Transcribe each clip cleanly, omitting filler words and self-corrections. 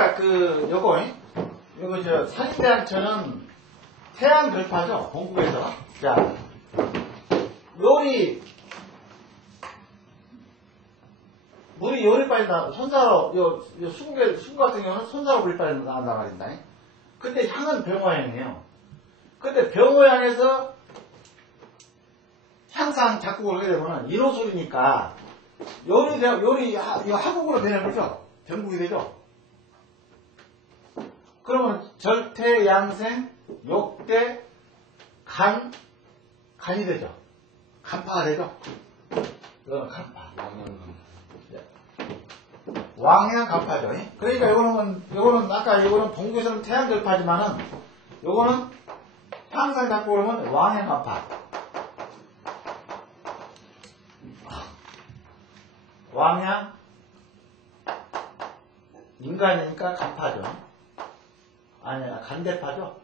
그러니까 요거 저 산대항천은 태양 결파죠. 공국에서. 자, 물이 요리 빨리 손사로, 수국 같은 경우는 손사로 물이 빨리 나간단 말입니다. 근데 향은 벼 모양이에요. 근데 벼 모양에서 향상 작곡을 하게 되면 1호술이니까 요리 하국으로 되는 거죠. 병국이 되죠. 그러면 절태, 양생, 욕대, 간이 되죠. 간파가 되죠. 이거는 간파. 왕양 간파죠. 그러니까 요거는 아까 요거는 봉구에서는 태양절파지만은 요거는 향상 잡고 그러면 왕양 간파. 왕양 인간이니까 간파죠. 아니야, 간대파죠.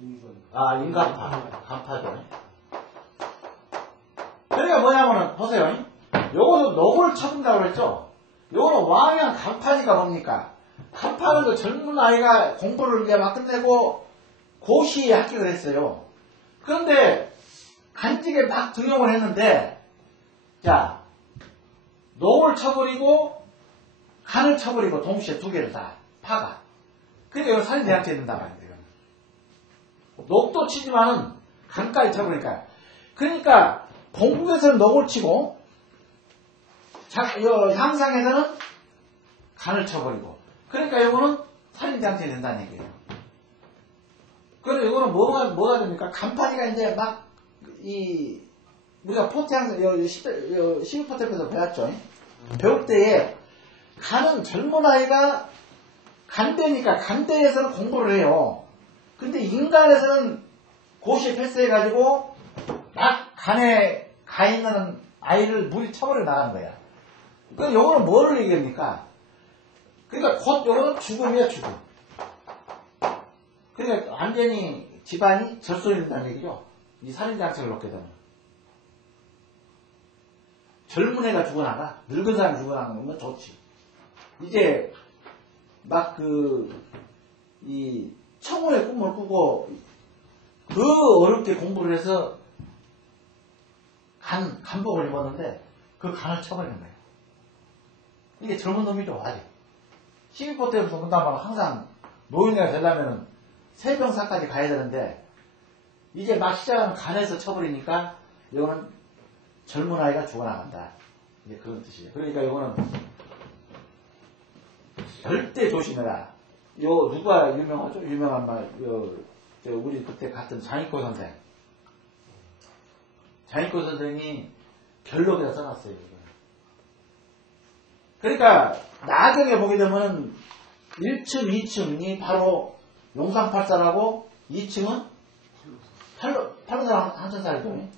인간파. 간파죠. 그러니까 뭐냐면은, 보세요. 요거는 녹을 쳐준다고 그랬죠? 요거는 왕양 간파니까 뭡니까? 간파는 그 젊은 아이가 공부를 이제 막 끝내고 고시에 합격을 했어요. 그런데 간직에 막 등용을 했는데, 자, 녹을 쳐버리고, 간을 쳐버리고, 동시에 두 개를 다 파가. 그러니까 이건 살인대항죄 된다 말이에요. 녹도 치지만은 간까지 쳐버리니까. 그러니까, 공국에서는 녹을 치고, 향상에서는 간을 쳐버리고. 그러니까 이거는 살인대항죄 된다는 얘기예요. 그래서 이거는 뭐가 됩니까? 간파니가 이제 막, 우리가 포트향, 12포트에서 배웠죠. 배울 때에, 간은 젊은 아이가 간대니까 간대에서는 공부를 해요. 근데 인간에서는 고시에 패스해가지고, 막 간에 가 있는 아이를 물이 쳐버려 나가는 거야. 그러니까 요거는 뭐를 얘기합니까? 그러니까 곧 요거는 죽음이야, 죽음. 그러니까 완전히 집안이 절손이 된다는 얘기죠. 이 살인장책을 놓게 되면. 젊은 애가 죽어나가, 늙은 사람이 죽어나가는 건 좋지. 이제, 막 청혼의 꿈을 꾸고, 어렵게 공부를 해서, 간복을 입었는데, 그 간을 쳐버리는 거예요. 이게 젊은 놈이죠, 아직. 12포 때부터 본다면 항상 노인네가 되려면은, 세병사까지 가야 되는데, 이제 막 시작하면 간에서 쳐버리니까, 이거는 젊은 아이가 죽어나간다. 이제 그런 뜻이에요. 그러니까 이거는 절대 조심해라. 누가 유명하죠? 유명한 말, 우리 그때 갔던 장익고 선생. 장익고 선생이 별록에다 써놨어요. 그러니까, 나중에 보게 되면 1층, 2층이 바로 용상팔사라고 2층은 팔로사 한천살이죠.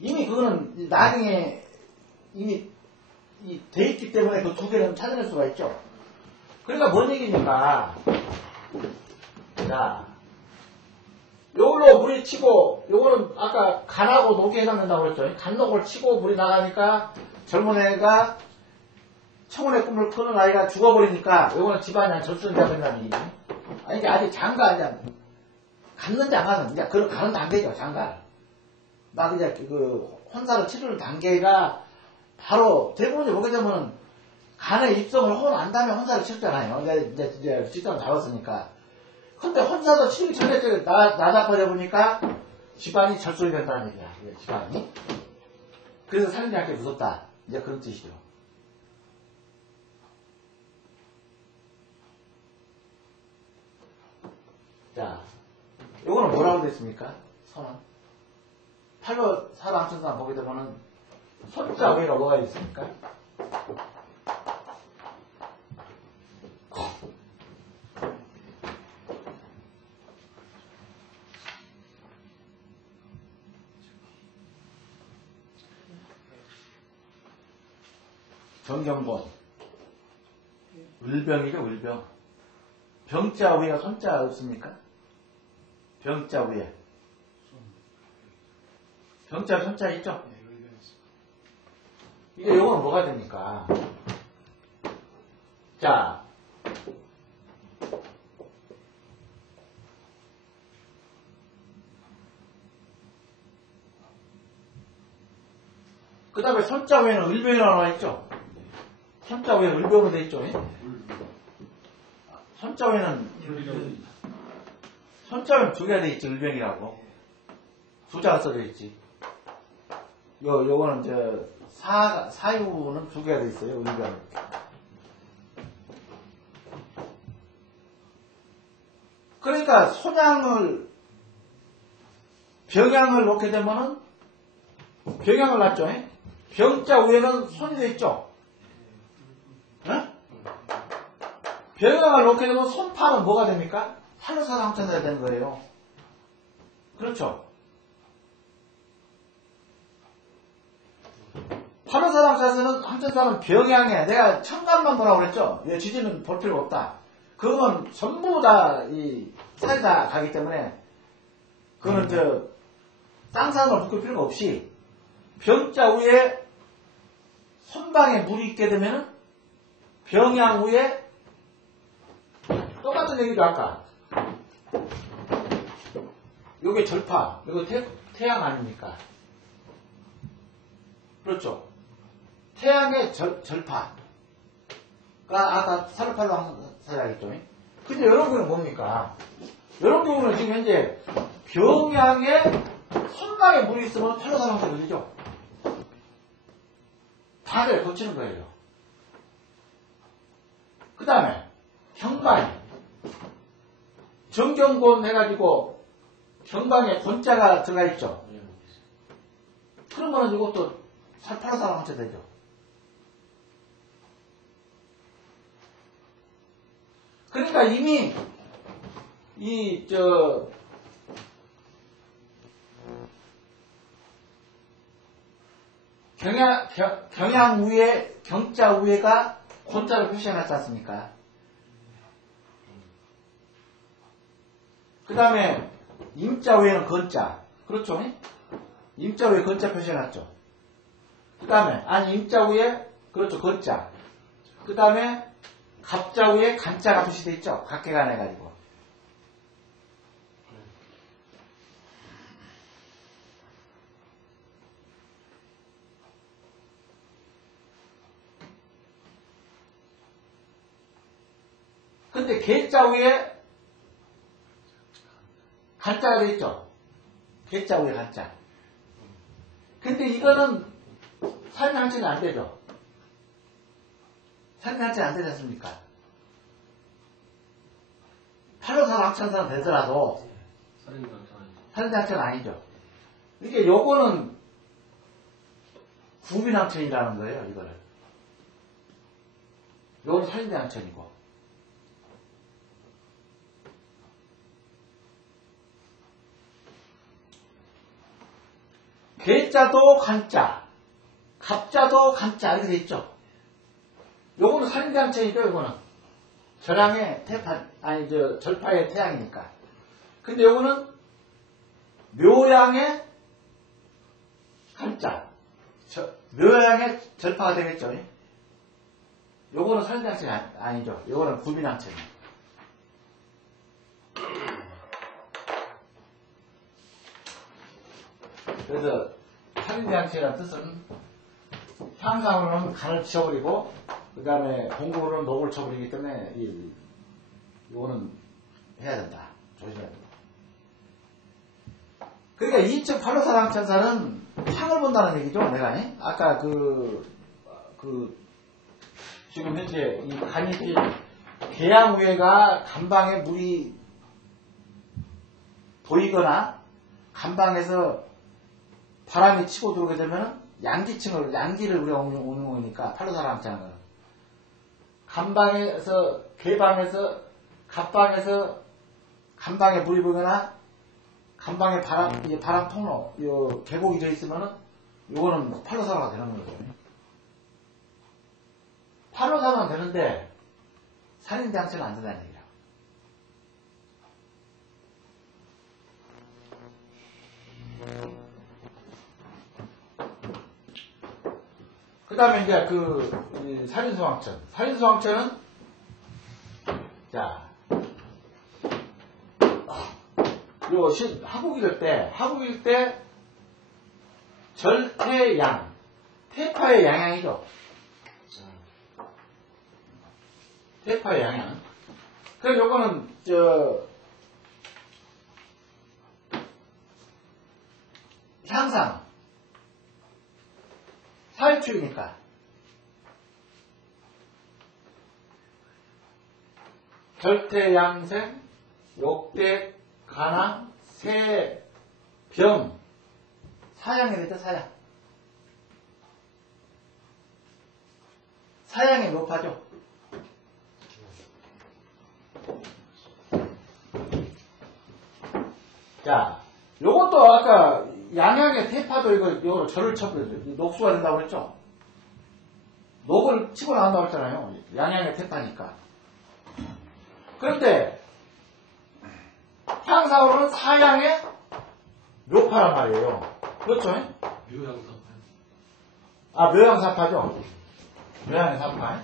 이미 그거는 나중에 이미 돼 있기 때문에 그 두 개는 찾아낼 수가 있죠. 그러니까 뭔 얘기입니까? 자, 요걸로 물이 치고, 요거는 아까 간하고 녹이 해당된다고 그랬죠. 간녹을 치고 물이 나가니까 젊은 애가 청혼의 꿈을 꾸는 아이가 죽어버리니까 요거는 집안이 절순되어 버린다는 얘기죠. 아니, 이게 아직 장가, 이제, 갔는지 안 가는, 이제, 그런 가는 단계죠, 장가. 막 이제, 혼사를 치르는 단계가, 바로, 대부분이 보게 되면, 간에 입성을 하고 난 다음에 혼사를 치르잖아요. 이제, 직장 잡았으니까. 근데 혼사도 치르기 전에, 나잡아져 보니까, 집안이 절순이 된다는 얘기야, 집안이. 그래서 살인자한테 무섭다. 이제 그런 뜻이죠. 자, 요거는 뭐라고 됐습니까? 선언. 팔로 사랑천상 보게 되면은, 손자 위로 뭐가 있습니까? 정경본. 을병이죠, 을병. 병자 위에 손자 없습니까? 병자 위에. 병자 손자 있죠? 이게 요거는 뭐가 됩니까? 자, 그 다음에 손자 위에는 을병이라고 나와 있죠. 손자 위에는 을병으로 되어 있죠. 손자 위에는 손자는 두 개가 되어 있죠. 을병이라고. 두 자가 써져 있지. 요거는 사유는 두 개가 되어 있어요. 을병. 그러니까 병양을 놓게 되면은 병양을 놨죠. 병자 위에는 손이 되어 있죠. 병양을 놓게 되면 손팔은 뭐가 됩니까? 팔로사상천사가 되는 거예요. 그렇죠. 팔로사상천사는 함천사는 병양에 내가 천간만 보라고 그랬죠. 지지는 볼 필요가 없다. 그건 전부 다 이 살이 다 가기 때문에 그거는 쌍쌍을 묶을 필요가 없이 병자 위에 손방에 물이 있게 되면 병양 위에 똑같은 얘기도 아까 요게 절파, 요거 태양 아닙니까? 그렇죠. 태양의 절파가 아까 48도 사야겠죠. 근데 이런 경우는 뭡니까? 이런 경우는 지금 현재 병양에 손방에 물이 있으면 팔로사상태가 되죠. 다들 거치는 거예요. 그 다음에 경방이 정경곤 해가지고 경방에 곤자가 들어가 있죠. 그런 거는 이것도 팔로사상태 되죠. 그러니까 이미 경양 위에 경자 위에가 곤자를 표시해놨지 않습니까? 그 다음에 임자 위에는 건자. 그렇죠? 임자 위에 건자 표시해놨죠. 그 다음에 임자 위에 그렇죠. 건자. 그 다음에 갑자 위에 간자가 표시되어 있죠. 각계간 해가지고. 근데 개자 위에 간자가 되어 있죠. 개자 위에 간자. 근데 이거는 살인항천이 안 되죠. 살인항천이 안 되지 않습니까? 팔로사상천사는 되더라도 살인항천은 아니죠. 이게 요거는 구빈항천이라는 거예요. 이거를. 요건 살인항천이고. 개자도 간자, 갑자도 간자 이렇게 돼 있죠. 요거는 살인항천이죠. 요거는 절양의 절파의 태양이니까. 근데 요거는 묘양의 간자, 묘양의 절파가 되겠죠. 요거는 살인항천이 아니죠. 요거는 구빈항천이에요. 그래서 살인항천이라는 뜻은 향상으로는 간을 치워버리고 그 다음에 공구로는 녹을 쳐버리기 때문에 이거는 해야 된다. 조심해야 된다. 그러니까 2층 팔로사상천사는 향을 본다는 얘기죠. 내가 아까 지금 현재 이 간이 계양 위에가 간방에 물이 보이거나 간방에서 바람이 치고 들어오게 되면 양기를 우리가 운용하니까 팔로사상천은 간방에서 개방에서 갑방에서 간방에 물이 보거나 간방에 바람 통로 요 계곡이 되어 있으면은 요거는 팔로사가 되는 거죠. 팔로사는 되는데 살인대항천은 안 된다는 얘기야. 그 다음에 이제 살인소왕천. 살인소왕천은 자, 요 하국일 때 절태양, 태파의 양양이죠. 태파의 양양. 그럼 요거는 향상 사유축이니까 절태양생, 욕대, 간항, 세, 병, 사양이 됐죠. 사양이 높아져. 자, 요것도 아까 양양의 태파도 이거 절을 쳐버려요. 녹수가 된다고 그랬죠? 녹을 치고 나간다고 했잖아요. 양양의 태파니까. 그런데 향상으로는 사양의 묘파란 말이에요. 그렇죠? 묘양사파. 아, 묘양사파죠. 묘양의 사파.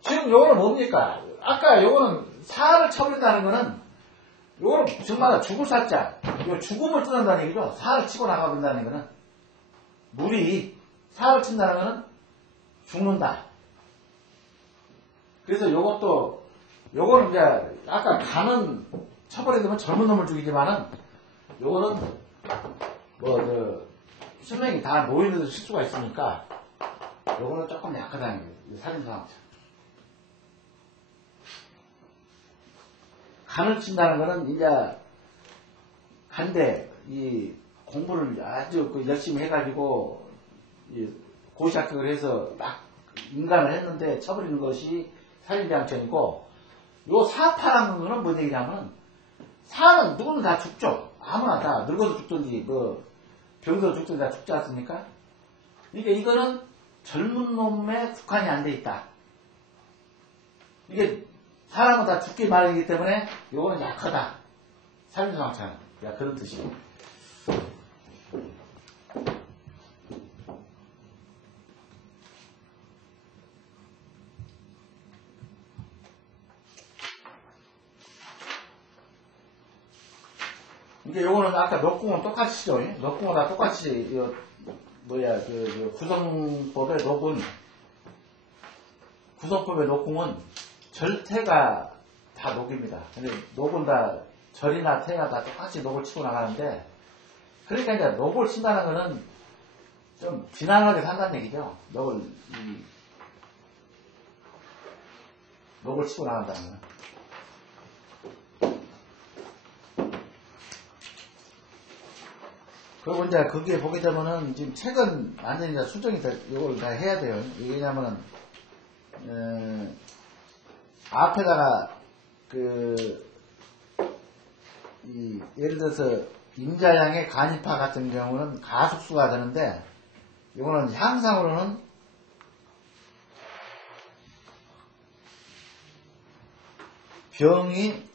지금 요거는 뭡니까? 아까 요거는 사를 쳐버린다는 거는 요거는 정말 죽을 사자. 요 죽음을 뜻한다는 얘기죠. 사를 치고 나가본다는 거는 물이 사를 친다는 거는 죽는다. 그래서 요거는 이제 아까 간은 쳐버리면 젊은 놈을 죽이지만은 요거는 수명이 다 모이는데도 실수가 있으니까 요거는 조금 약하다는 거예요. 살인상황. 간을 친다는 거는 이제 간대 이 공부를 아주 열심히 해가지고 고시 합격을 해서 막 인간을 했는데 쳐버리는 것이 살인장천이고, 요 사파라는 거는 뭔 얘기냐면 사는 누구는 다 죽죠. 아무나 다 늙어도 죽든지 병들어 죽든지 다 죽지 않습니까? 이거는 젊은 놈에 국한이 안 돼 있다. 이게 사람은 다 죽기 마련이기 때문에 요거는 약하다. 살인상처는 그런 뜻이에요. 이제 요거는 아까 녹궁은 똑같이죠. 녹궁은 다 똑같이 구성법의 녹은 구성법의 녹궁은 절태가 다 녹입니다. 근데 녹은 다 절이나 태가 다 똑같이 녹을 치고 나가는데, 그러니까 이제 녹을 친다는 거는 좀 지난하게 산다는 얘기죠. 녹을 치고 나간다는 거는. 그리고 이제 거기에 보게 되면은 지금 책은 완전히 이제 수정이 이걸 다 해야 돼요. 왜냐면은 앞에다가 예를 들어서 임자양의 간이파 같은 경우는 가숙수가 되는데, 이거는 향상으로는 병이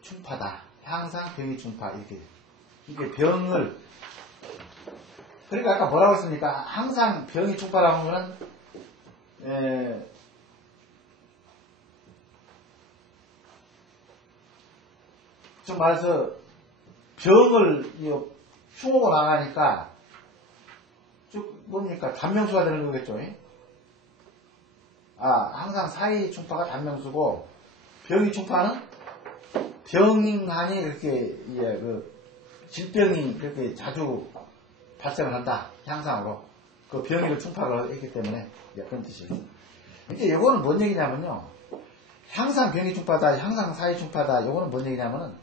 충파다. 향상 병이 충파 이게 병을, 그러니까 아까 뭐라고 했습니까? 항상 병이 충파라는 거는 좀 말해서 병을 흉오고 나가니까 쭉 뭡니까? 단명수가 되는 거겠죠. 항상 사이 충파가 단명수고, 병이 충파는 병인간이 그렇게 질병이 그렇게 자주 발생을 한다. 향상으로 그 병이를 충파를 했기 때문에 그런 뜻이에요. 이제 이거는 뭔 얘기냐면요, 향상 병이 충파다, 향상 사이 충파다. 이거는 뭔 얘기냐면은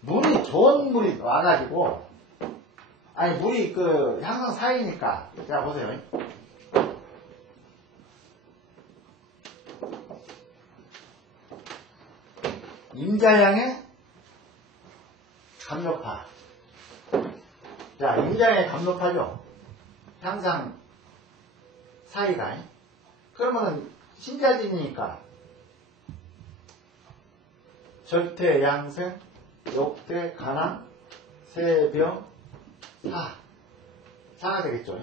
물이 좋은 물이 와가지고, 물이 향상 사이니까, 자 보세요. 임자양의 감로파. 자, 임자양의 감로파죠. 향상 사이가. 그러면은 신자진이니까 절태, 양생, 욕대, 간항, 세병, 사가 되겠죠.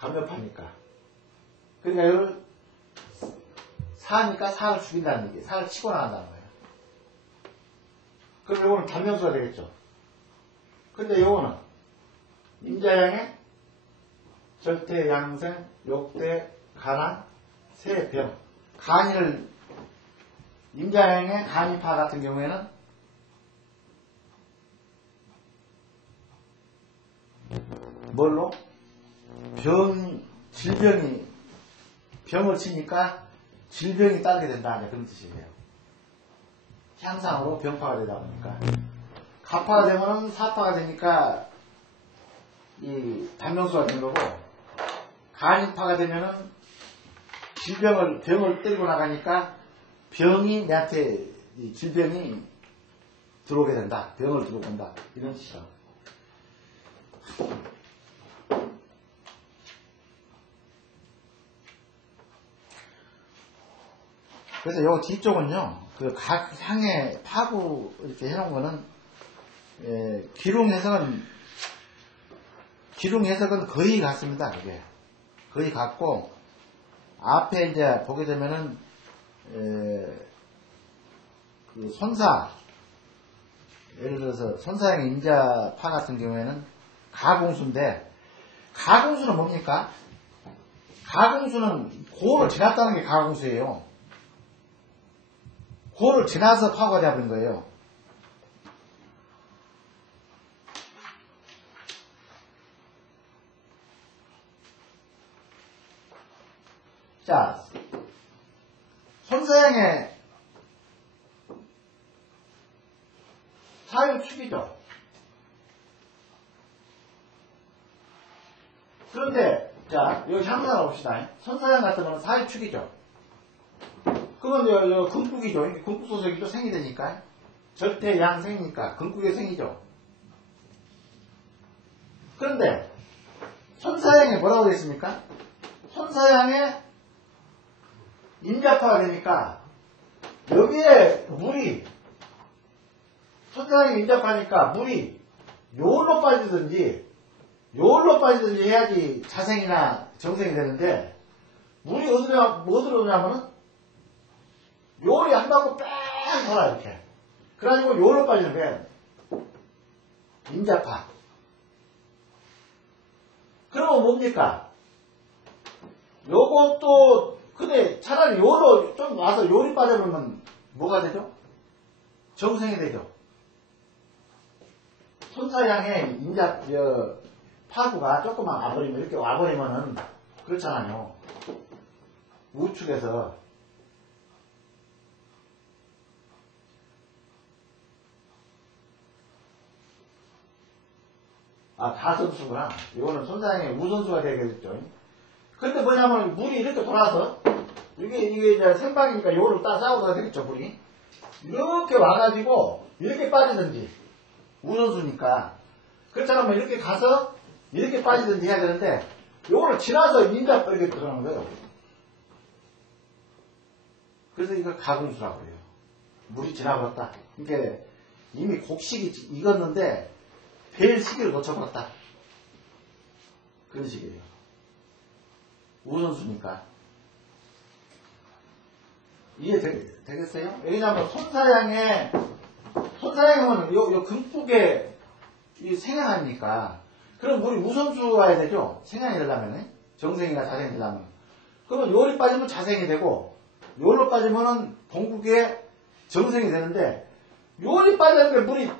간접하니까. 그러니까 이걸 사니까 사를 죽인다는 얘기, 사를 치고 나간다는 거예요. 그럼 이거는 단명수가 되겠죠. 근데 요거는 임자양의 절대 양생, 욕대, 간한, 세병. 간이를 임자양의 간이파 같은 경우에는 뭘로? 질병이 병을 치니까 질병이 따르게 된다. 그런 뜻이에요. 향상으로 병파가 되다 보니까. 가파가 되면은 사파가 되니까 이 단명수가 되는 거고, 간이파가 되면은 병을 때리고 나가니까 병이 내한테, 이 질병이 들어오게 된다. 병을 들어오게 된다. 이런 뜻이라고. 그래서 요 뒤쪽은요, 그 각 향의 파구 이렇게 해놓은 거는, 기lum 해석은 거의 같습니다. 그게. 거의 같고, 앞에 이제 보게 되면은, 그 손사, 예를 들어서 손사형 임자파 같은 경우에는 가공수인데, 가공수는 뭡니까? 가공수는 고를 지났다는 게 가공수예요. 고를 지나서 파가 되어버린 거예요. 자, 손사형의 사유축이죠. 그런데, 자, 여기 향상을 봅시다. 손사형 같은 경우는 사유축이죠. 그건 요 금국이죠. 금국소속이죠. 생이 되니까. 절대 양생이니까. 금국의 생이죠. 그런데, 손사형에 뭐라고 되어 있습니까? 손사형에 임자파가 되니까, 여기에 물이, 손사형에 임자파니까 물이 요울로 빠지든지 해야지 자생이나 정생이 되는데, 물이 어디로 오냐면은, 요리 한 바퀴 뺑 돌아, 이렇게. 그래가지고 요로 빠지는 거예요. 임자파. 그러면 뭡니까? 요것도, 근데 차라리 요로 좀 와서 요리 빠져버리면 뭐가 되죠? 정생이 되죠. 손사향에 파구가 조금만 와버리면, 이렇게 와버리면은, 그렇잖아요. 우측에서. 가선수구나. 이거는 손사형의 우선수가 되겠죠. 근데 뭐냐면, 물이 이렇게 돌아서, 이게 이제 생방이니까 요를 딱 싸우게 되겠죠, 물이. 이렇게 와가지고, 이렇게 빠지든지, 우선수니까. 그렇지 않으면 이렇게 가서, 이렇게 빠지든지 해야 되는데, 요거를 지나서 인자 이렇게 들어가는 거예요. 그래서 이걸 가공수라고 해요. 물이 지나버렸다. 이게 이미 곡식이 익었는데, 벨 시기를 놓쳐버렸다. 그런 식이에요. 우선수니까. 이해되겠어요? 왜냐하면 손사양은 요 금국에 생양 아닙니까? 그럼 물이 우선수 와야 되죠? 생양이 되려면. 정생이가 자생이 되려면. 그러면 요리 빠지면 자생이 되고, 요로 빠지면은 동국에 정생이 되는데, 요리 빠졌는데 물이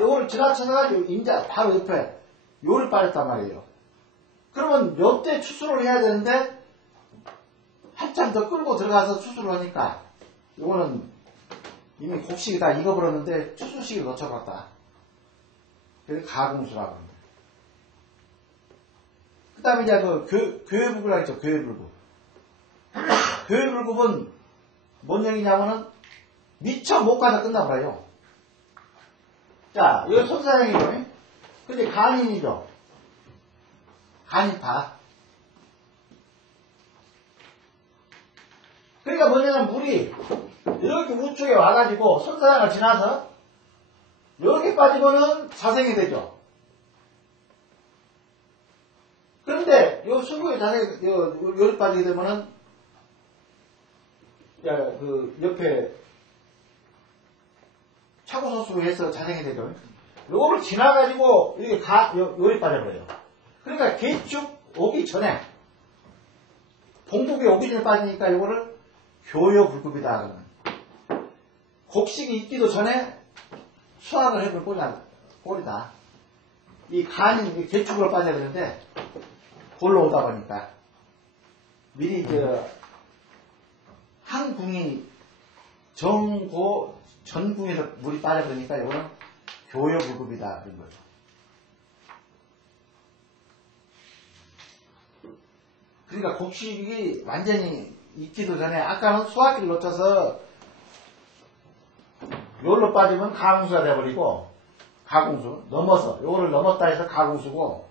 요를 지나쳐서가지고 임자 바로 옆에 요리 빠졌단 말이에요. 그러면 요때 추수를 해야 되는데 한참 더 끌고 들어가서 추수를 하니까 요거는 이미 곡식이 다 익어버렸는데 추수 시기를 놓쳐버렸다. 그래서 가공수라고 합니다. 그 다음에 이제 교회불구라고 했죠. 교회불구. 교회불구는 뭔 얘기냐면은 미처 못 가서 끝나버려요. 자, 이거 손사형이죠. 근데 간인이죠. 간이파. 그러니까 뭐냐면 물이 이렇게 우측에 와가지고 손사형을 지나서 이렇게 빠지면은 자생이 되죠. 수구에 자네, 열이 빠지게 되면은, 야, 그, 옆에, 차고선수에서 자생이 되죠. 요거를 지나가지고, 이게 열이 빠져버려요. 그러니까 개축 오기 전에, 봉국이 오기 전에 빠지니까 요거를 교요불급이다. 그러면. 곡식이 있기도 전에 수확을 해볼 꼴이다. 이 간이 개축으로 빠져야 되는데, 골로 오다 보니까, 미리 한궁이 전궁에서 물이 빠져버리니까 이거는 교요불급이다. 그런 거죠. 그러니까 곡식이 완전히 익기도 전에, 아까는 수확기를 놓쳐서 요로 빠지면 가공수가 돼버리고, 가공수, 넘어서, 요거를 넘었다 해서 가공수고,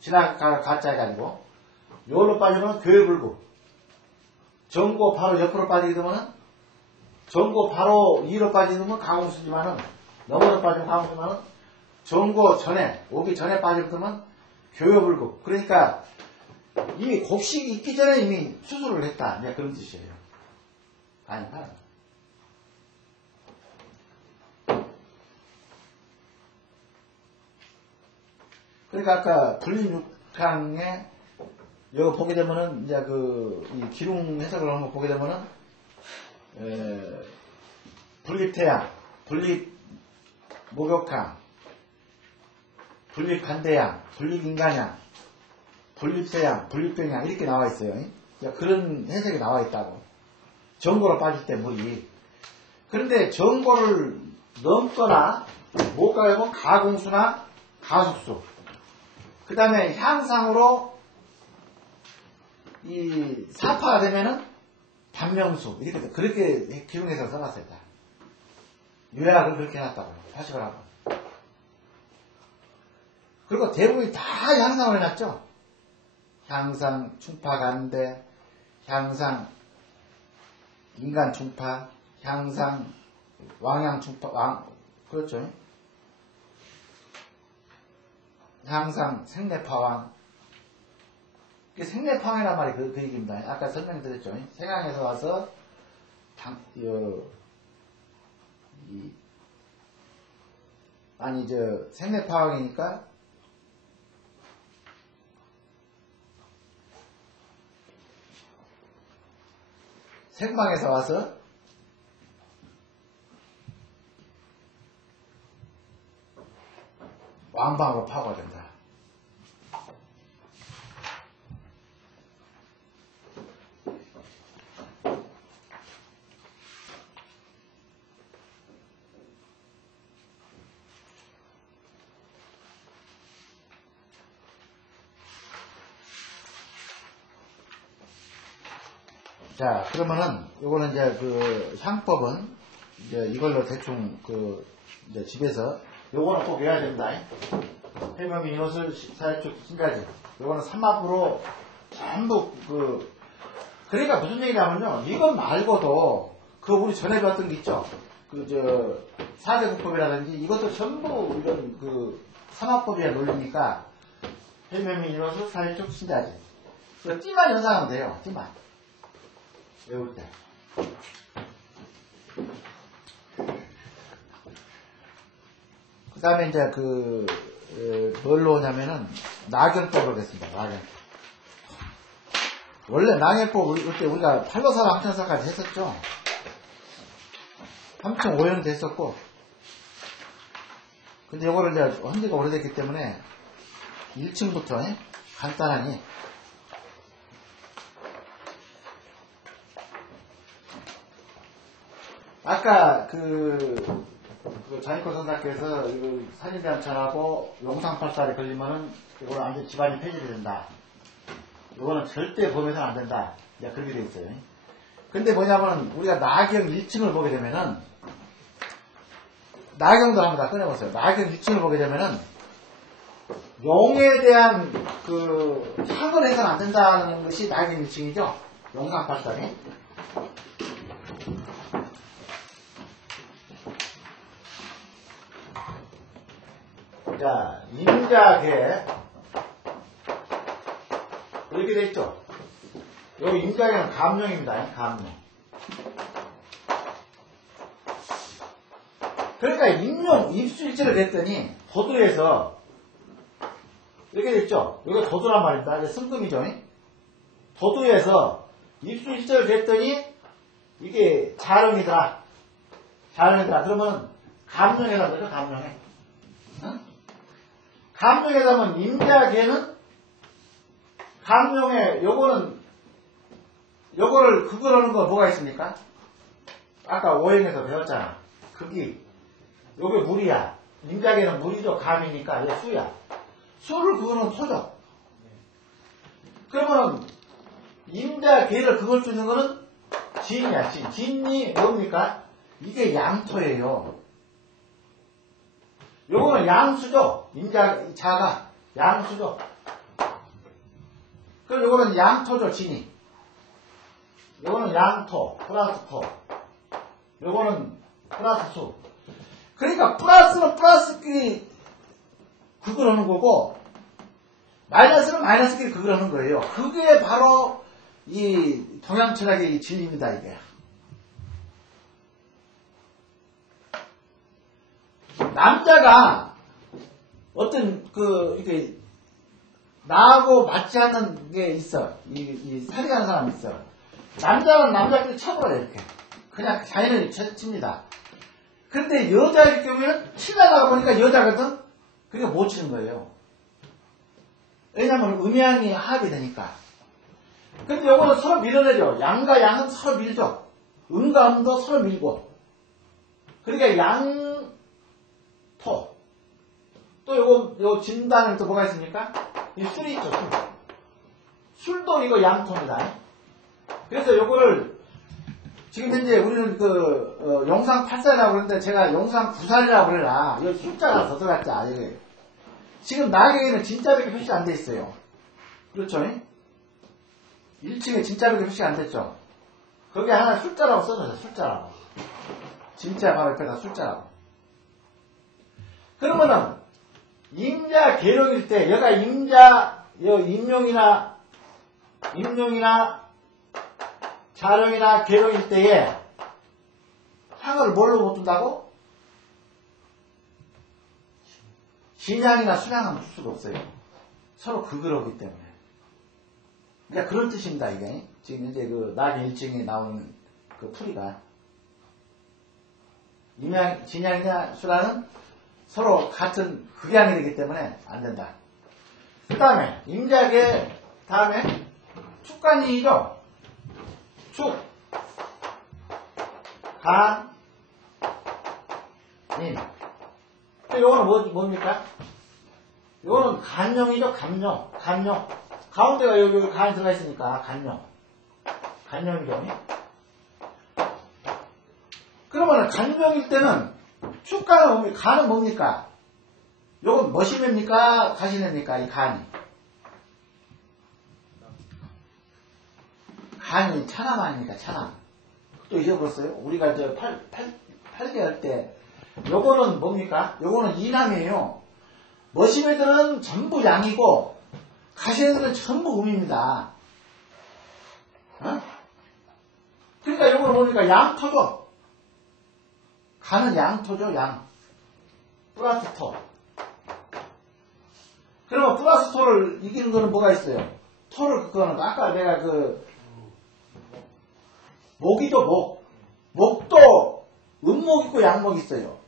지나가, 가짜 해가지고, 요로 빠지면 교요불급. 전고 바로 옆으로 빠지게 되면은, 전고 바로 2로 빠지게 되면 가공수지만은, 넘어서 빠지면 가공수지만은, 전고 전에, 오기 전에 빠지게 되면 교요불급. 그러니까, 이미 곡식이 있기 전에 이미 수술을 했다. 네, 그런 뜻이에요. 아닌가? 그러니까 아까 불립육항에 여기 보게 되면은 이제 이 기둥 해석을 하는 거 보게 되면은 불립태양, 불립목욕항, 불립간대양, 불립인간양, 불립태양, 불립병양 이렇게 나와 있어요. 그런 해석이 나와 있다고. 전고로 빠질 때 물이. 그런데 전고를 넘거나 못 가면 가공수나 가숙수. 그 다음에 향상으로 이 사파가 되면은 단명수. 이렇게 그렇게 기둥에서 써놨어요. 요약을 그렇게 해놨다고요. 화식을 하고. 그리고 대부분이 다 향상을 해놨죠. 향상 충파간대, 향상 인간 충파, 향상 왕양 충파, 그렇죠. 향상 생내파왕. 이게 생내파왕이란 말이 그 얘기입니다. 아까 설명드렸죠. 생양에서 와서 생내파왕이니까 생방에서 와서 왕방으로 파고가 된다. 자, 그러면은, 요거는 이제 향법은, 이제 이걸로 대충 이제 집에서, 요거는 꼭 외워야 된다. 해명이 이것을 사회적 신가지. 요거는 삼합으로 전부 그러니까 무슨 얘기냐면요. 이것 말고도, 우리 전에 배웠던 게 있죠. 사대국법이라든지 이것도 전부 이런 삼합법이야 논리니까, 해명이 이것을 사회적 신가지. 띠만 연상하면 돼요. 띠만. 외울 때. 그 다음에 이제 뭘로 오냐면은, 낙연법으로 됐습니다. 낙연법. 원래 낙연법, 그때 우리가 팔로사와 항천사까지 했었죠. 3.5년 됐었고. 근데 이거를 이제 헌지가 오래됐기 때문에, 1층부터 간단하니, 아까 자니코 선사께서 산인대암천하고 용상팔살에 걸리면은 이거는 완전 집안이 폐지가 된다. 이거는 절대 범해서는 안 된다. 이제 그렇게 되어 있어요. 근데 뭐냐면 우리가 나경 1층을 보게 되면은 나경도 한번 다 꺼내보세요. 나경 1층을 보게 되면은 용에 대한 향을 해서는 안 된다는 것이 나경 1층이죠. 용상팔살이. 자, 임자계. 이렇게 돼 있죠. 여기 임자계는 감룡입니다. 감룡. 그러니까 임룡, 입수일체를 냈더니 도두에서 이렇게 돼 있죠. 여기가 도두란 말입니다. 이게 승금이죠. 도두에서 입수일체를 냈더니 이게 자룡이더라. 자룡이더라. 그러면 감룡이라고 그러죠. 감룡에. 응? 감룡에다 하면 임자계는 감룡에 요거를 극을 거 뭐가 있습니까? 아까 오행에서 배웠잖아. 극이 요게 물이야. 임자계는 물이죠. 감이니까 얘 수야. 수를 그거는 토죠. 그러면 임자계를 그걸 수 있는 거는 진이야. 진이 뭡니까? 이게 양토예요. 요거는 양수죠. 자가 양수죠. 그럼 요거는 양토죠. 진이. 요거는 양토 플러스 토. 요거는 플러스 수. 그러니까 플러스는 플러스끼리 극을 하는 거고 마이너스는 마이너스끼리 극을 하는 거예요. 그게 바로 이 동양철학의 진리입니다. 이게. 남자가 어떤 이렇게 나하고 맞지 않는 게 있어. 이 살이가는 사람이 있어. 남자는 남자끼리 쳐버려요. 이렇게. 그냥 자연히 칩니다. 근데 여자일 경우에는 치려다가 보니까 여자거든? 그러니까 못 치는 거예요. 왜냐면 음양이 합이 되니까. 근데 요거는 서로 밀어내죠. 양과 양은 서로 밀죠. 음과 음도 서로 밀고. 그러니까 양토. 또 요 진단은 또 뭐가 있습니까? 이 술이 있죠, 술. 술도 이거 양토입니다. 그래서 요거를 지금 현재 우리는 영상 8살이라고 그러는데 제가 영상 9살이라고 그러나 여기 숫자가 더 들어갔자. 여기. 지금 나에게는 진짜밖에 표시 안 돼 있어요. 그렇죠? 1층에 진짜밖에 표시 안 됐죠? 거기 하나 숫자라고 써놓으세요. 숫자라고. 진짜 바로 옆에다 숫자라고. 그러면은 임자 계룡일 때 여가 임룡이나 자룡이나 계룡일 때에 향을 뭘로 못 둔다고? 진향이나 순향은 줄 수가 없어요. 서로 극을하기 때문에. 그러니까 그런 뜻입니다. 이게 지금 이제 낙의 일증에 나오는 그 풀이가 진향이나 순향은 서로 같은 극양이 되기 때문에 안 된다. 그 다음에 임자계 다음에 축간이죠. 축, 간, 인. 요거는 뭡니까? 요거는 간룡이죠. 간룡. 가운데가 여기 간이 들어가 있으니까 간룡이죠. 그러면 간룡일 때는 축간은 뭡니까? 간은 뭡니까? 요건 머시매입니까? 가시매입니까? 이 간이. 간이 차남 아닙니까? 차남. 또 잊어버렸어요? 우리가 저 8개 할 때 요거는 뭡니까? 요거는 이남이에요. 머시매들은 전부 양이고 가시매들은 전부 음입니다. 어? 그러니까 요거는 뭡니까? 양토죠. 간은 양토죠. 양. 플러스 토. 그러면 플러스 토를 이기는 거는 뭐가 있어요? 토를 그거는 아까 내가 목이죠. 목도 음목 있고 양목 있어요.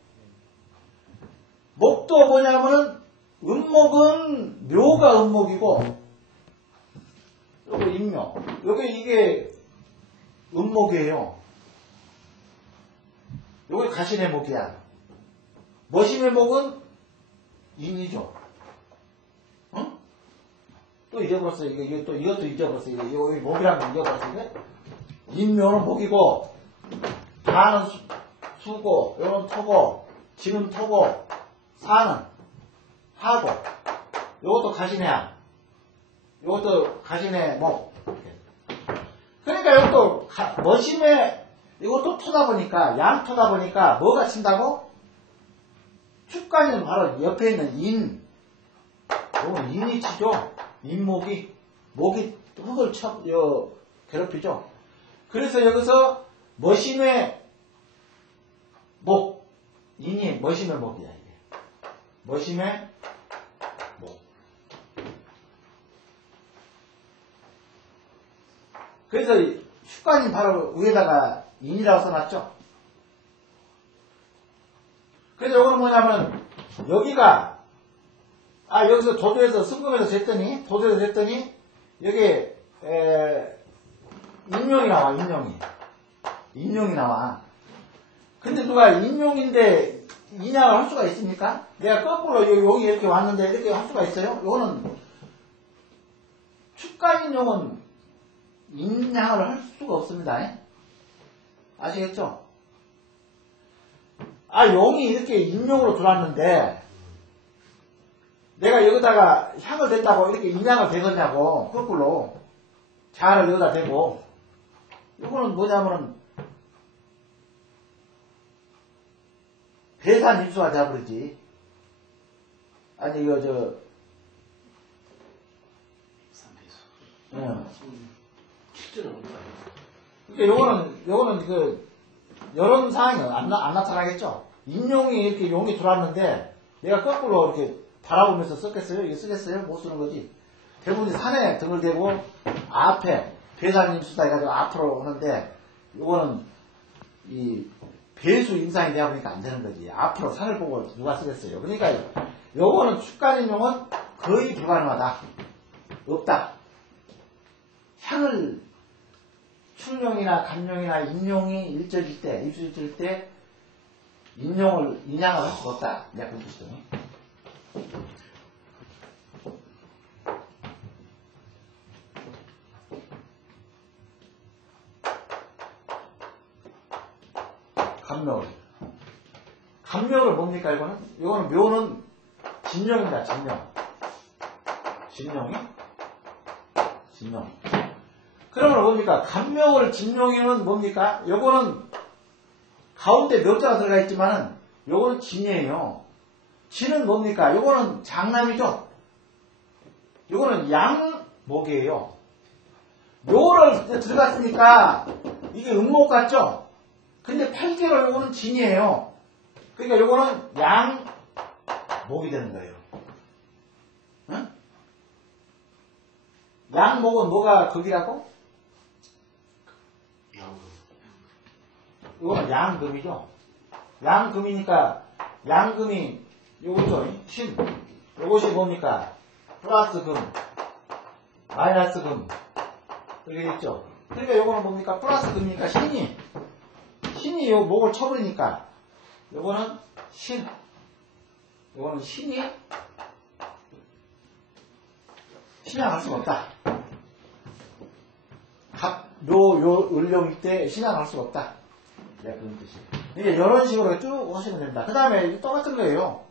목도 뭐냐면은 음목은 묘가 음목이고 요거 임묘. 이게 음목이에요. 요게 가신의 목이야. 머신의 목은 인이죠. 응? 또 잊어버렸어. 이것도 잊어버렸어. 여기 목이라는 거 잊어버렸어. 인묘는 목이고, 가는 수고, 요는 토고, 지는 토고, 사는 하고, 요것도 가신해야. 요것도 가신의 목. 그러니까 이것도 머신의 이것도 토다 보니까 양토다 보니까 뭐가 친다고? 축간은 바로 옆에 있는 인. 요건 인이 치죠. 인목이. 목이 흙을 괴롭히죠. 그래서 여기서 머심의 목, 인이 머심의 목이야, 이게. 머심의 목. 그래서 슈가님 바로 위에다가 인이라고 써놨죠. 그래서 이거는 뭐냐면, 여기가, 여기서 도도에서, 승금에서 쟀더니, 여기, 인용이 나와, 인용이 나와. 근데 누가 인용인데, 인양을 할 수가 있습니까? 내가 거꾸로 여기 이렇게 왔는데, 이렇게 할 수가 있어요? 이거는, 축가인용은 인양을 할 수가 없습니다. 아시겠죠? 용이 이렇게 인용으로 들어왔는데, 내가 여기다가 향을 댔다고 이렇게 인양을 대겠냐고, 거꾸로. 자를 여기다 대고. 이거는 뭐냐면은, 배산 인수가 되어버리지. 아니, 이거, 그러니까 요거는 여론 상황이 안 나타나겠죠? 인용이 이렇게 용이 들어왔는데, 내가 거꾸로 이렇게 바라보면서 썼겠어요? 이거 쓰겠어요? 못 쓰는 거지. 대부분이 산에 등을 대고, 앞에, 배산임 수다 해가지고 앞으로 오는데, 요거는, 배수 임상이 되다 보니까 안 되는 거지. 앞으로 산을 보고 누가 쓰겠어요? 그러니까, 요거는 축간인용은 거의 불가능하다. 없다. 향을, 충용이나 간용이나 인용이 일절일 때, 입수일절일 때, 인양을 할 수가 없다. 내가 그렇게 했더니. 감묘를 뭡니까, 이거는? 이거는 묘는 진용입니다, 진용. 그러면 뭡니까? 감묘를 진용이면 뭡니까? 요거는 가운데 묘자가 들어가 있지만은 요거는 진이에요. 진은 뭡니까? 요거는 장남이죠? 요거는 양목이에요. 묘를 들어갔으니까 이게 음목 같죠? 근데 8개로 요거는 진이에요. 그러니까 요거는 양목이 되는 거예요. 응? 양목은 뭐가 극이라고? 이거는 양금이죠. 양금이니까 양금이 요거죠. 신. 요것이 뭡니까? 플러스 금, 마이너스 금. 이렇게 됐죠. 그러니까 요거는 뭡니까? 플러스 금이니까 신이 요 목을 쳐버리니까 요거는 신. 요거는 신양할 수가 없다. 을룡일 때 신양할 수가 없다. 네, 그런 뜻이에요. 이제 이런 식으로 쭉 하시면 됩니다. 그 다음에 똑같은 거예요.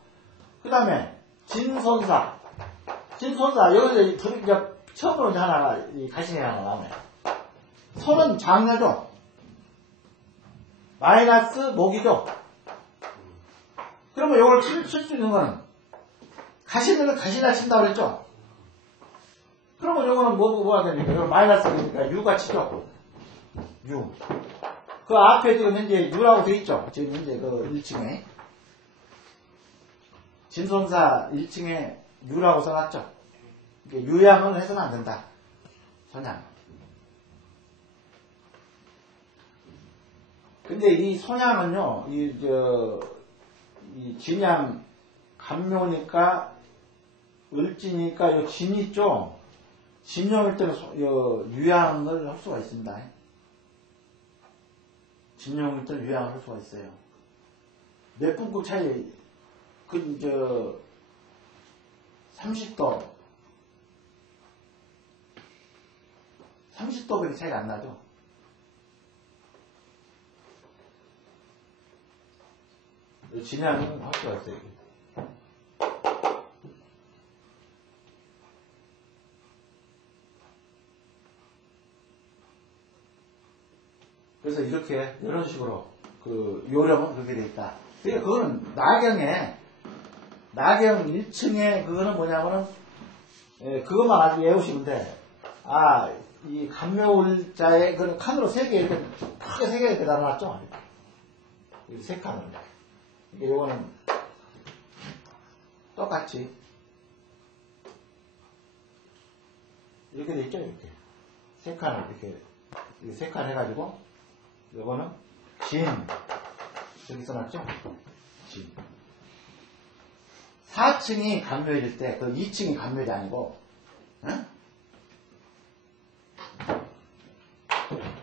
그 다음에 진손사. 여기 이제 처음으로 이제 하나가 가시이 하나 나오네. 손은 장녀죠. 마이너스 목이죠. 그러면 이걸 칠 수 있는 거는 가시를 가시나 친다고 그랬죠. 그러면 이거는 뭐가 됩니까? 이거 마이너스니까 유가 치죠. 유. 그 앞에 지금 현재 유라고 되어 있죠. 지금 현재 그 1층에. 진손사 1층에 유라고 써놨죠. 유양은 해서는 안 된다. 선양. 근데 이 선양은요, 이 진양, 감묘니까, 을지니까, 요 진 있죠? 진용일 때는 유양을 할 수가 있습니다. 진용일 때는 유양을 할 수가 있어요. 몇 분급 차이, 30도. 30도밖에 차이가 안 나죠? 진양은 할 수가 있어요. 그래서 이렇게 이런 식으로 그 요령은 그렇게 돼 있다. 그러니까 그거는 나경 1층에 그거는 뭐냐면은 그것만 아주 외우시면 돼. 이 간묘울자에 그런 칸으로 3개 이렇게 크게 3개 이렇게 달아놨죠? 이 3칸을. 이게 요거는 똑같이 이렇게 돼 있죠? 이렇게. 3칸을 이렇게 3칸 해가지고 요거는 진. 여기 써놨죠? 진. 4층이 간묘일일 때, 그 2층이 간묘일이 아니고, 응?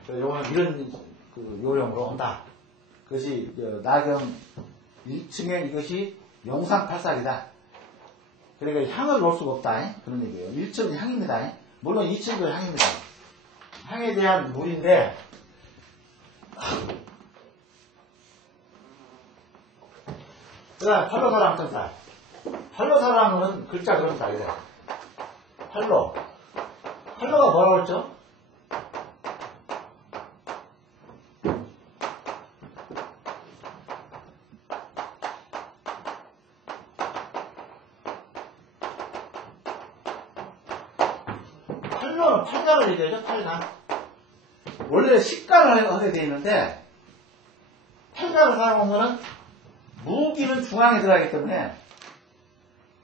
요거는 이런 그 요령으로 온다. 그것이, 나경 1층에 이것이 용상팔살이다. 그러니까 향을 놓을 수가 없다. 그런 얘기예요. 1층은 향입니다. 물론 2층도 향입니다. 향에 대한 물인데, 그 다음, 팔로사랑 천살. 팔로사랑은 글자 그런다, 이래. 팔로. 팔로가 뭐라고 했죠? 팔로는 팔간을 얘기하죠, 팔간. 원래 식간을 하게 되어 있는데, 팔간을 사용한 거는 무기는 중앙에 들어가기 때문에,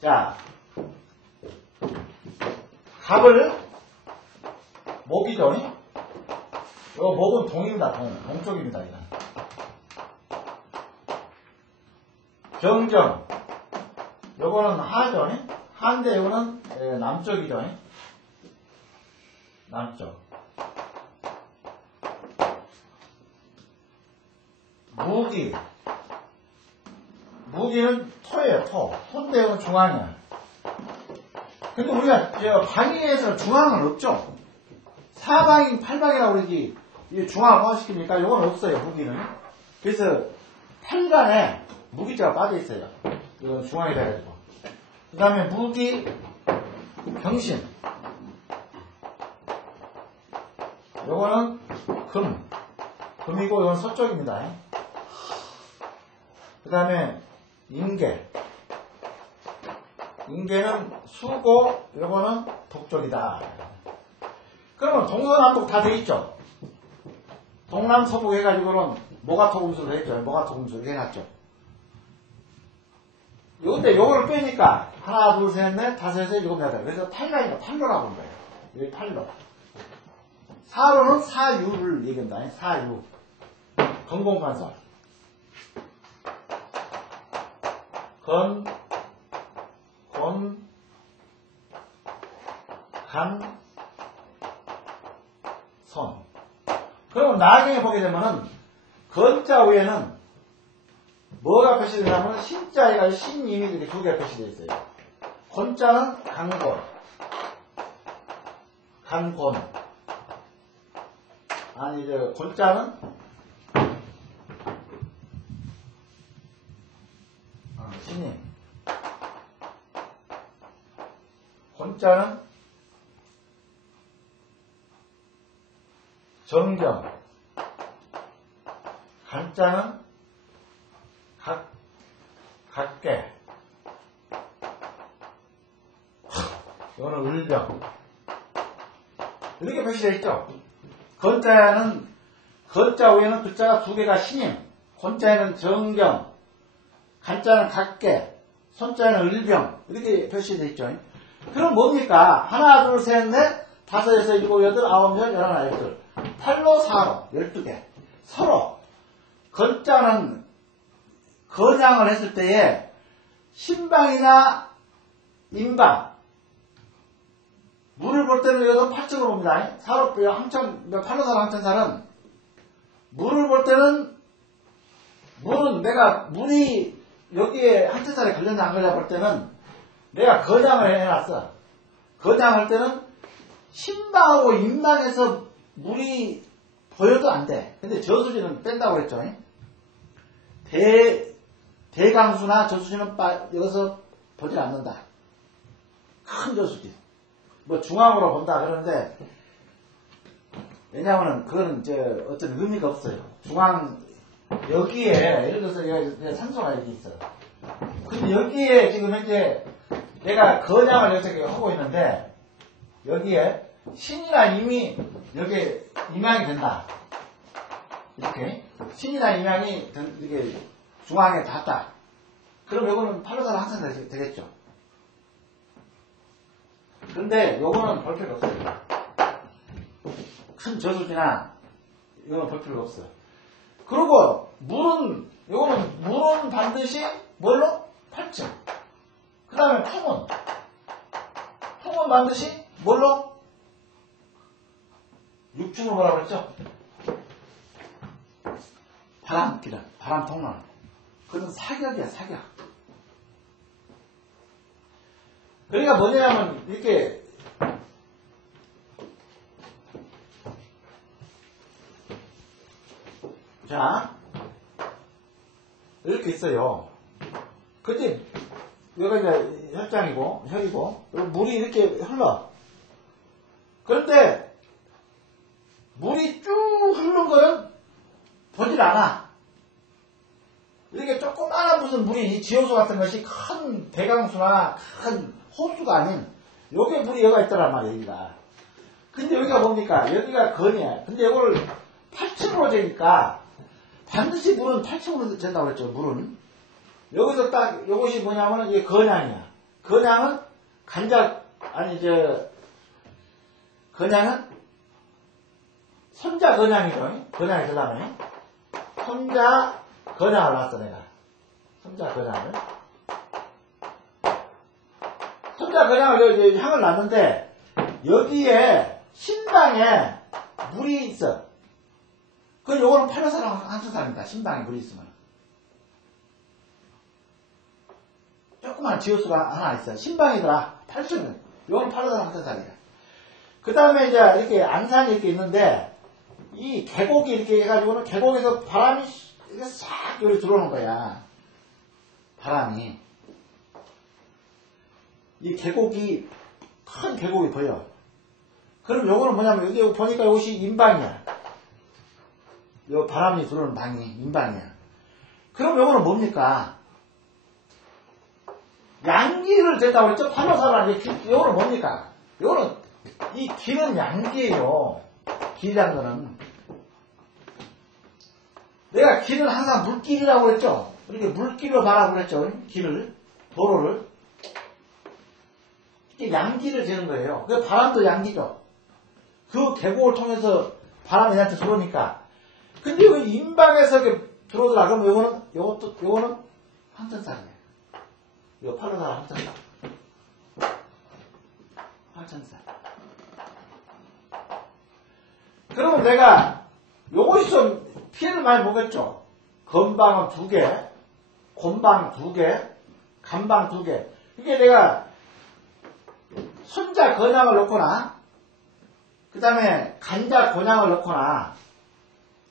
자, 갑을, 목이죠? 이거 목은 동입니다, 동쪽입니다, 이거. 경정, 요거는 하죠? 하인데 요거는 남쪽이죠? 남쪽. 무기. 무기는 토예요, 토. 토인데 이건 중앙이야. 근데 우리가 방위에서는 중앙은 없죠. 사방인 팔방이라고 그러지. 이 중앙을 포함시킵니까? 이건 없어요, 무기는. 그래서 팔간에 무기자가 빠져 있어요. 이건 중앙이라 해가지고. 그 다음에 무기, 병신. 요거는 금. 금이고, 이건 서쪽입니다. 그 다음에 인계. 인계는 수고, 요거는 북쪽이다. 그러면 동서남북 다 되어있죠? 동남서북 해가지고는 모가토금수로 했죠. 모가토금수로 해놨죠. 근데 요거를 빼니까 하나, 둘, 셋, 넷, 다섯, 여섯, 일곱, 여덟. 그래서 팔라이가 팔로라고 하는 거예요. 여기 팔로. 사로는 사유를 얘기한다. 사유. 건공관설. 간, 선. 그럼 나중에 보게 되면은, 건자 위에는 뭐가 표시되냐면, 신자가 신임이 이렇게 두 개가 표시되어 있어요. 건자는 간곤. 아니, 건자는, 신임. 건자는 정경, 간자는 각계, 이거는 을병. 이렇게 표시되어 있죠. 건자는, 건자 위에는 글자가 두 개가 신임, 건자에는 정경, 간자는 각계, 손자는 을병. 이렇게 표시되어 있죠. 그럼 뭡니까? 하나, 둘, 셋, 넷, 다섯, 여섯, 일곱, 여덟, 아홉, 열, 열하나, 열둘. 팔로, 사로, 12개. 서로. 건자는 거장을 했을 때에 신방이나 인방. 물을 볼 때는 여기서 8층으로 봅니다. 사로, 팔로사로 항천살은 물을 볼 때는 물은 내가 물이 여기에 항천살에 걸렸나 안 걸렸나 볼 때는 내가 거장을 해놨어. 거장할 때는 신방하고 인방에서 물이 보여도 안 돼. 근데 저수지는 뺀다고 그랬죠. 대강수나 저수지는 여기서 보질 않는다. 큰 저수지. 뭐 중앙으로 본다 그러는데, 왜냐하면 그거는 어떤 의미가 없어요. 중앙, 여기에, 예를 들어서 여기 산소가 이렇게 있어. 근데 여기에 지금 현재 내가 거장을 여기서 하고 있는데, 여기에 신이나 임이 여기에 임양이 된다. 이렇게. 신이나 임양이 이게 중앙에 닿았다. 그럼 요거는 팔로사로 항상 되겠죠. 그런데 요거는 볼 필요 없어요. 큰 저수지나 이거는 볼 필요 없어요. 그리고 요거는 반드시 뭘로? 8층. 그 다음에 통은 반드시 뭘로? 6층으로 뭐라고 그랬죠? 바람 통로. 그건 사격이야, 사격. 그러니까 뭐냐면, 이렇게, 자, 이렇게 있어요. 근데, 여기가 이제 혈이고, 물이 이렇게 흘러. 그런데, 물이 쭉 흐르는 거는 보질 않아. 이렇게 조그마한 무슨 물이, 이 지효수 같은 것이 큰 대강수나 큰 호수가 아닌, 여기에 물이 여기가 있더란 말이야, 여기가. 근데 여기가 뭡니까? 여기가 건이야. 근데 이걸 8층으로 되니까, 반드시 물은 8층으로 된다고 그랬죠, 물은. 여기서 딱, 요것이 뭐냐면은, 이게 건양이야. 건양은, 건양은, 손자 건양이죠. 건양이 되려면. 손자 건양을 놨어, 내가. 손자 건양을. 손자 건양을 이제 향을 놨는데, 여기에, 신방에 물이 있어. 그럼 요거는 팔로사랑 항천사입니다. 신방에 물이 있으면. 조그만 지호수가 하나 있어요. 신방이더라. 8층은. 요거는 팔로사랑 항천사이야. 그 다음에 이제 이렇게 안산이 이렇게 있는데, 이 계곡이 이렇게 해가지고는 계곡에서 바람이 이렇게 싹 여기 들어오는 거야. 바람이. 이 계곡이, 큰 계곡이 보여. 그럼 요거는 뭐냐면, 여기 보니까 이것이 인방이야. 요 바람이 들어오는 방이 인방이야. 그럼 요거는 뭡니까? 양기를 댔다고 그랬죠? 팔로사라는 게, 요거는 뭡니까? 요거는, 이 기는 양기예요. 기라는 거는. 내가 길은 항상 물길이라고 그랬죠? 이렇게 물길로 가라고 그랬죠? 길을, 도로를. 이게 양기를 재는 거예요. 그 바람도 양기죠. 그 계곡을 통해서 바람이 나한테 들어오니까. 근데 왜 인방에서 이렇게 들어오더라? 그럼 요거는 항천살이에요. 이거 팔로사라 항천살. 항천살. 그러면 내가 요것이 좀 피해를 많이 보겠죠. 건방은 2개, 곤방 2개, 간방 2개. 이게 내가 손자 건양을 넣거나, 그 다음에 간자 건양을 넣거나,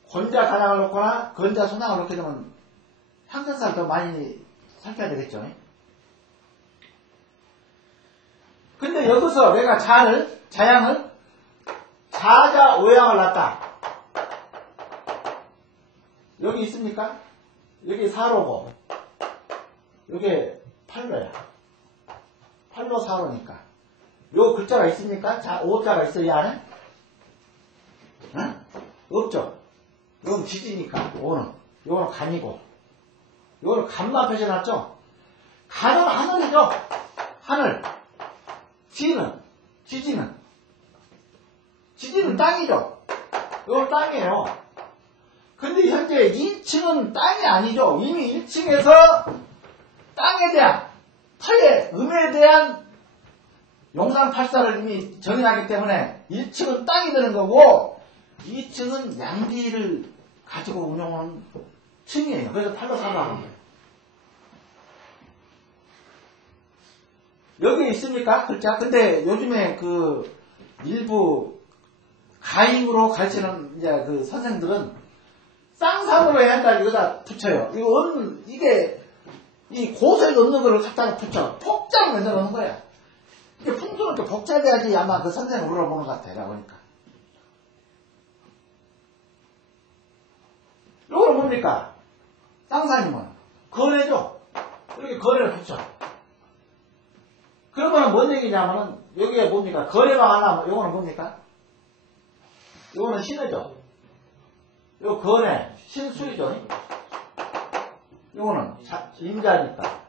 건자 간양을 넣거나, 건자 손양을 넣게 되면 항천사를 더 많이 살펴야 되겠죠. 근데 여기서 내가 자양을 자자 오양을 놨다. 여기 있습니까? 여기 4로고 여기 8로야. 8로 4로니까 요 글자가 있습니까? 자, 5자가 있어요, 이 안에? 응? 없죠? 이건 지지니까, 요거는 간이고, 요거는 간만 표시해놨죠? 간은 하늘이죠? 하늘. 지지는 땅이죠? 요건 땅이에요. 근데 현재 2층은 땅이 아니죠? 이미 1층에서 땅에 대한, 터의 음에 대한 용상팔사를 이미 정의하기 때문에 1층은 땅이 되는 거고 2층은 양기를 가지고 운영하는 층이에요. 그래서 팔로 사과하는 거예요. 여기 있습니까? 글자? 근데 요즘에 일부 가임으로 가르치는 이제 그 선생들은 쌍상으로 해야 한다 이거다 붙여요. 이게 이 고소에 넣는 거를 갖다가 붙여. 폭장 만들어 놓는 거야. 이게 풍수는 복잡해야지 아마 그 선생을 물어보는 것 같아. 보니까. 요거는 뭡니까? 쌍상이면 거래죠. 이렇게 거래를 붙여. 그러면 뭔 얘기냐면은 여기에 뭡니까? 거래망 하나, 요거는 뭡니까? 요거는 신이죠. 요 거래, 신술이죠. 요거는 임자니까.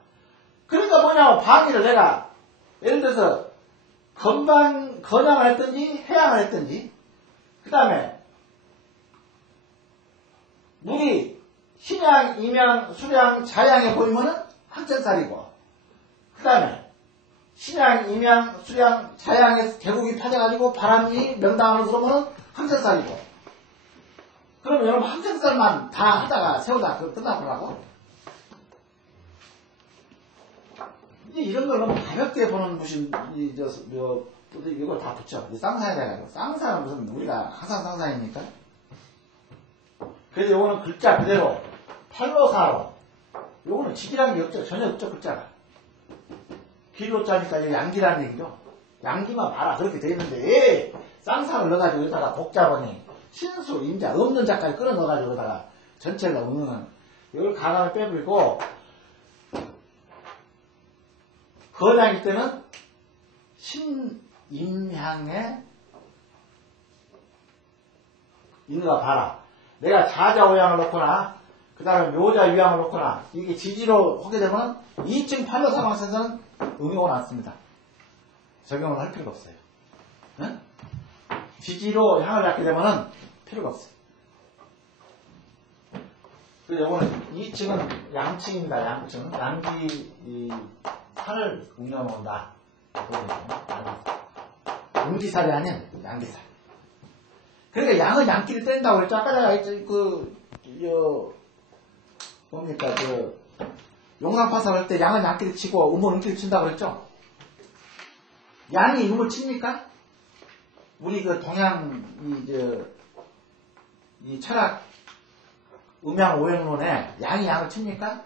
그러니까 뭐냐면 방위를 내가 예를 들어서 건양을 했든지 해양을 했든지 그 다음에 물이 신양, 임양, 수량, 자양에 보이면은 한천살이고 그 다음에 신양, 임양, 수량, 자양에서 계곡이 파져가지고 바람이 명당으로 들어오면은 한천살이고 그러면 여러분 한천살만 다 하다가 세우다 끝나보라고? 이런 걸 너무 가볍게 보는 무슨 이걸 다 붙여. 쌍사에 돼가지고 쌍사는 무슨 우리가 항상 쌍사입니까? 그래서 요거는 글자 그대로 팔로사로 요거는 직이라는 게 없죠. 전혀 없죠 글자가. 길로자니까 양기라는 얘기죠. 양기만 봐라 그렇게 돼 있는데 쌍사를 넣어가지고 여기다가 복잡하니 신수, 임자, 없는 자까지 끌어 넣어가지고 여기다가 전체를 넣는 이걸 가감을 빼버리고 거량일 때는 신임향에 있는가 봐라. 내가 자자오양을 넣거나 그 다음에 묘자유양을 넣거나 이게 지지로 하게 되면 2층 팔로 상황에서는 응용은 않습니다. 적용을 할 필요가 없어요. 응? 지지로 향을 잡게 되면 필요가 없어요. 그래서 이거는 2층은 양층입니다. 양층. 양기 살을 웅겨놓는다. 음지살이 아닌 양기살. 그러니까 양은 양끼리 뗀다고 그랬죠. 아까 제가 뭡니까, 용상파살 할 때 양은 양끼리 치고 음은 음끼리 친다고 그랬죠. 양이 음을 칩니까? 우리 동양, 이 철학, 음양 오행론에 양이 양을 칩니까?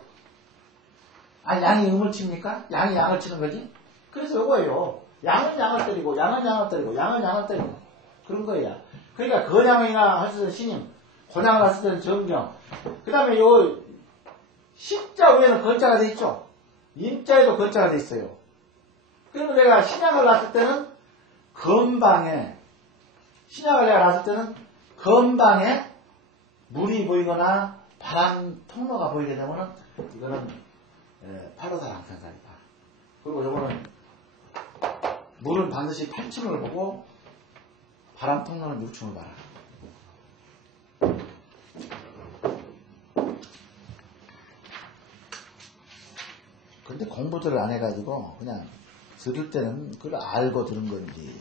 아니, 양이 음을 칩니까? 양이 양을 치는 거지? 그래서 요거예요. 양은 양을 때리고, 양은 양을 때리고, 양은 양을 때리고. 그런 거예요. 그러니까, 거량이나 할 때는 신임, 권양을 했을 때는 정경. 그 다음에 요, 십자 위에는 건자가 돼 있죠? 임자에도 건자가 돼 있어요. 그러면 내가 신약을 놨을 때는 건방에, 신약을 내가 놨을 때는 건방에 물이 보이거나 바람 통로가 보이게 되면은, 이거는 팔로살 항산살이다. 그리고 요거는 물은 반드시 8층을 보고 바람 통로는 6층을 봐라. 근데 공부들을 안 해가지고 그냥 들을 때는 그걸 알고 들은 건지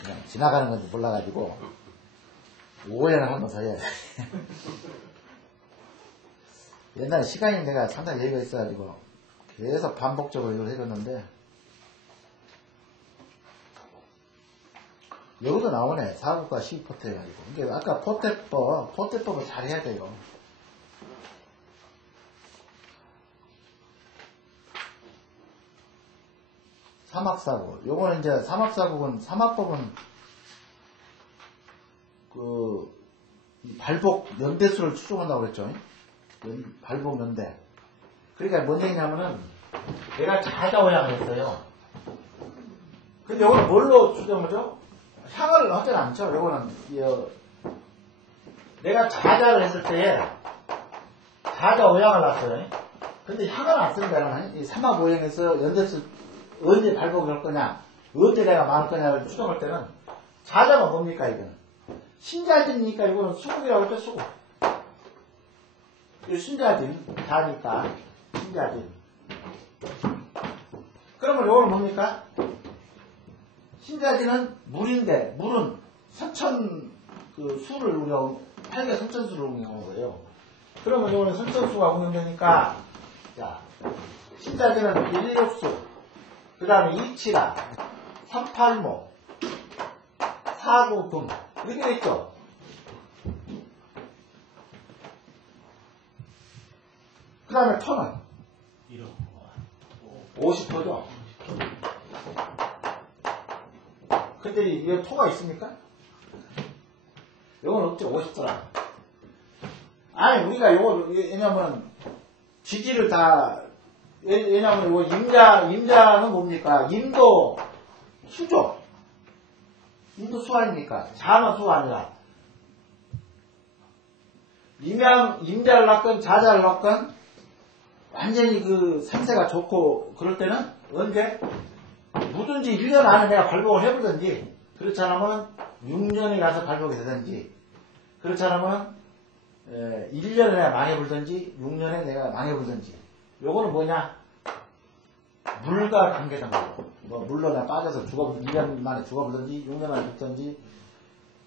그냥 지나가는 건지 몰라가지고 오해를 하면서 해. 옛날에 시간이 내가 상당히 여유가 있어가지고 계속 반복적으로 이걸 해줬는데 여기도 나오네. 사국과 시포트 해가지고. 이게 아까 포태법을 잘 해야 돼요. 사막사국. 요거는 이제 사막사국은, 사막법은 발복 연대수를 추정한다고 그랬죠. 발복 연대. 그러니까 뭔 얘기냐면은 내가 자자오양을 했어요. 근데 요거는 뭘로 추정하죠? 향을 하진 않죠. 요거는 내가 자자를 했을 때에 자자오양을 놨어요. 근데 향을 안 쓴다. 이 사막오양에서 연대수 언제 발복을 할 거냐, 언제 내가 망할 거냐를 추정할 때는 자자가 뭡니까 이거는? 신자진이니까 이거는 수국이라고 했죠. 수국. 이 신자진 자니까 신자진. 그러면 이거는 뭡니까? 신자진은 물인데 물은 선천 수를 우리가 활개 선천수를 응용하는 거예요. 그러면 이거는 선천수가 응용되니까 자 신자진은 일육수, 그 다음에 이치라, 삼팔모, 사구금 이렇게 돼 있죠. 그 다음에 터는 50%죠. 근데 이게 토가 있습니까? 이건 없죠. 50%라. 아니 우리가 이거 왜냐면 지지를 다 왜냐면 이거 임자는 뭡니까? 임도 수죠. 임도 수 아닙니까? 자는 수가 아니라. 임자를 낳건 자자를 낳건 완전히 그 상세가 좋고 그럴 때는 언제? 뭐든지 1년 안에 내가 발복을 해보든지 그렇지 않으면 6년에 가서 발복이 되든지 그렇지 않으면 1년에 내가 망해불든지 6년에 내가 망해불든지 요거는 뭐냐? 물과 관계된 거고 뭐 물로 내가 빠져서 1년 만에 죽어불든지 6년 만에 죽든지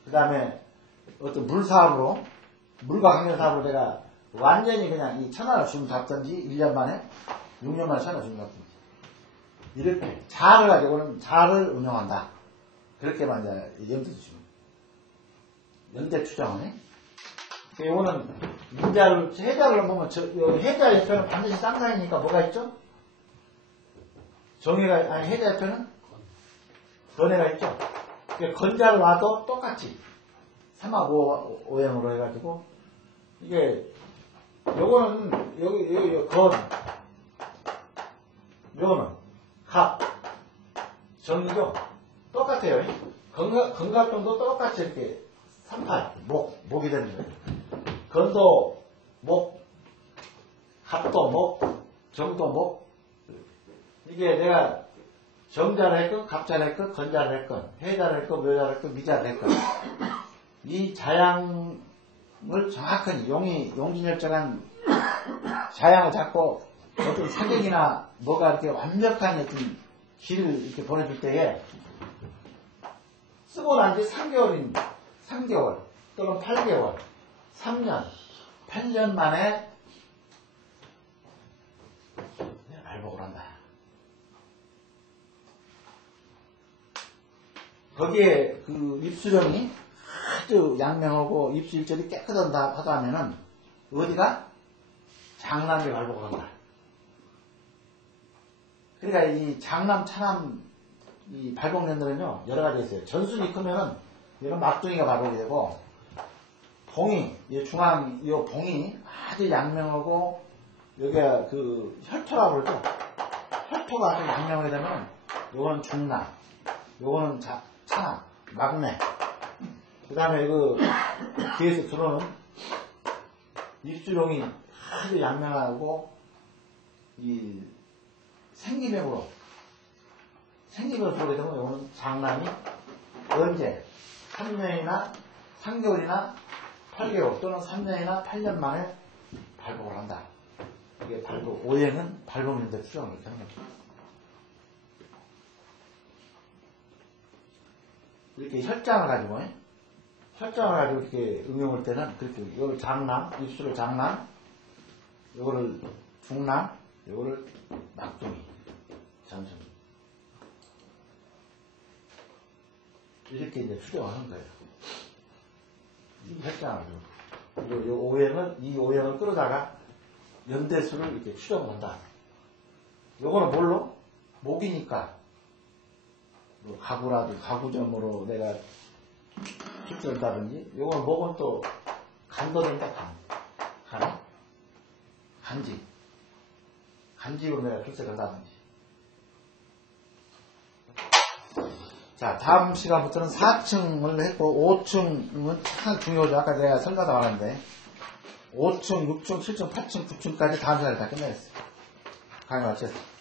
그 다음에 어떤 물사업으로 물과 관계된 사업으로 내가 완전히 그냥 이 천하를 주름 잡든지 1년 만에 6년 만에 천하를 주름 잡든지 이렇게 자를 가지고는 자를 운영한다. 그렇게만 이제 염두 주시면 연대 추정은 이거는 임자를 해자를 보면 해자 옆에는 반드시 쌍상이니까 뭐가 있죠? 정의가 아니 해자 옆에는 건해가 있죠. 건자를 놔도 똑같이 3합 5행으로 해가지고 이게 요거는 여기 건 요거는 갑 정이죠. 똑같아요. 건갑정도 똑같이 이렇게 3팔 목이 되는 거예요. 건도 목, 갑도 목, 정도 목. 이게 내가 정자를 했건 갑자를 했건 건자를 했건 해자를 했건 묘자를 했건 미자를 했건 이 자양을 정확하게 용진열정한 자양을 잡고 어떤 사격이나 뭐가 이렇게 완벽한 어떤 길을 이렇게 보내줄 때에 쓰고 난 지 3개월 또는 8개월 3년 8년 만에 발복을 한다. 거기에 그 입수령이 아주 양명하고 입수 일절이 깨끗하다 하면은 어디가? 장남이 발복을 한다. 그러니까 이 장남, 차남 이 발복년들은요 여러 가지 있어요. 전순이 크면은 이런 막둥이가 발복이 되고 봉이 이 중앙 이 봉이 아주 양명하고 여기가 그 혈토라고 그러죠. 혈토가 아주 양명하게 되면 요거는 중남, 요거는 차남, 막내. 그 다음에 그 뒤에서 들어오는 입수룡이 아주 양명하고 이 생기맥으로 들어오게 되면 이거는 장남이 언제 3년이나 3개월이나 8개월 또는 3년이나 8년 만에 발복을 한다. 이게 발복, 오행은 발복인데 추정을 이렇게 하는 거죠. 이렇게 혈장을 가지고 이렇게 응용할 때는 그렇게 이걸 장남, 입술을 장남, 이거를 중남, 이거를 막둥이, 전순. 이렇게 이제 추정을 하는 거예요. 이 혈장을 가지고. 이 오행을 끌어다가 연대수를 이렇게 추정을 한다. 요거는 뭘로? 목이니까. 가구점으로 내가 출전다든지, 요건 목은 또 간도 된다, 간직으로 내가 출세를 한다든지. 자, 다음 시간부터는 4층을 했고, 5층은 참 중요하죠. 아까 내가 설가다 말했는데, 5층, 6층, 7층, 8층, 9층까지 다음 시간에 다 끝내겠어요. 강의 마쳤습니다.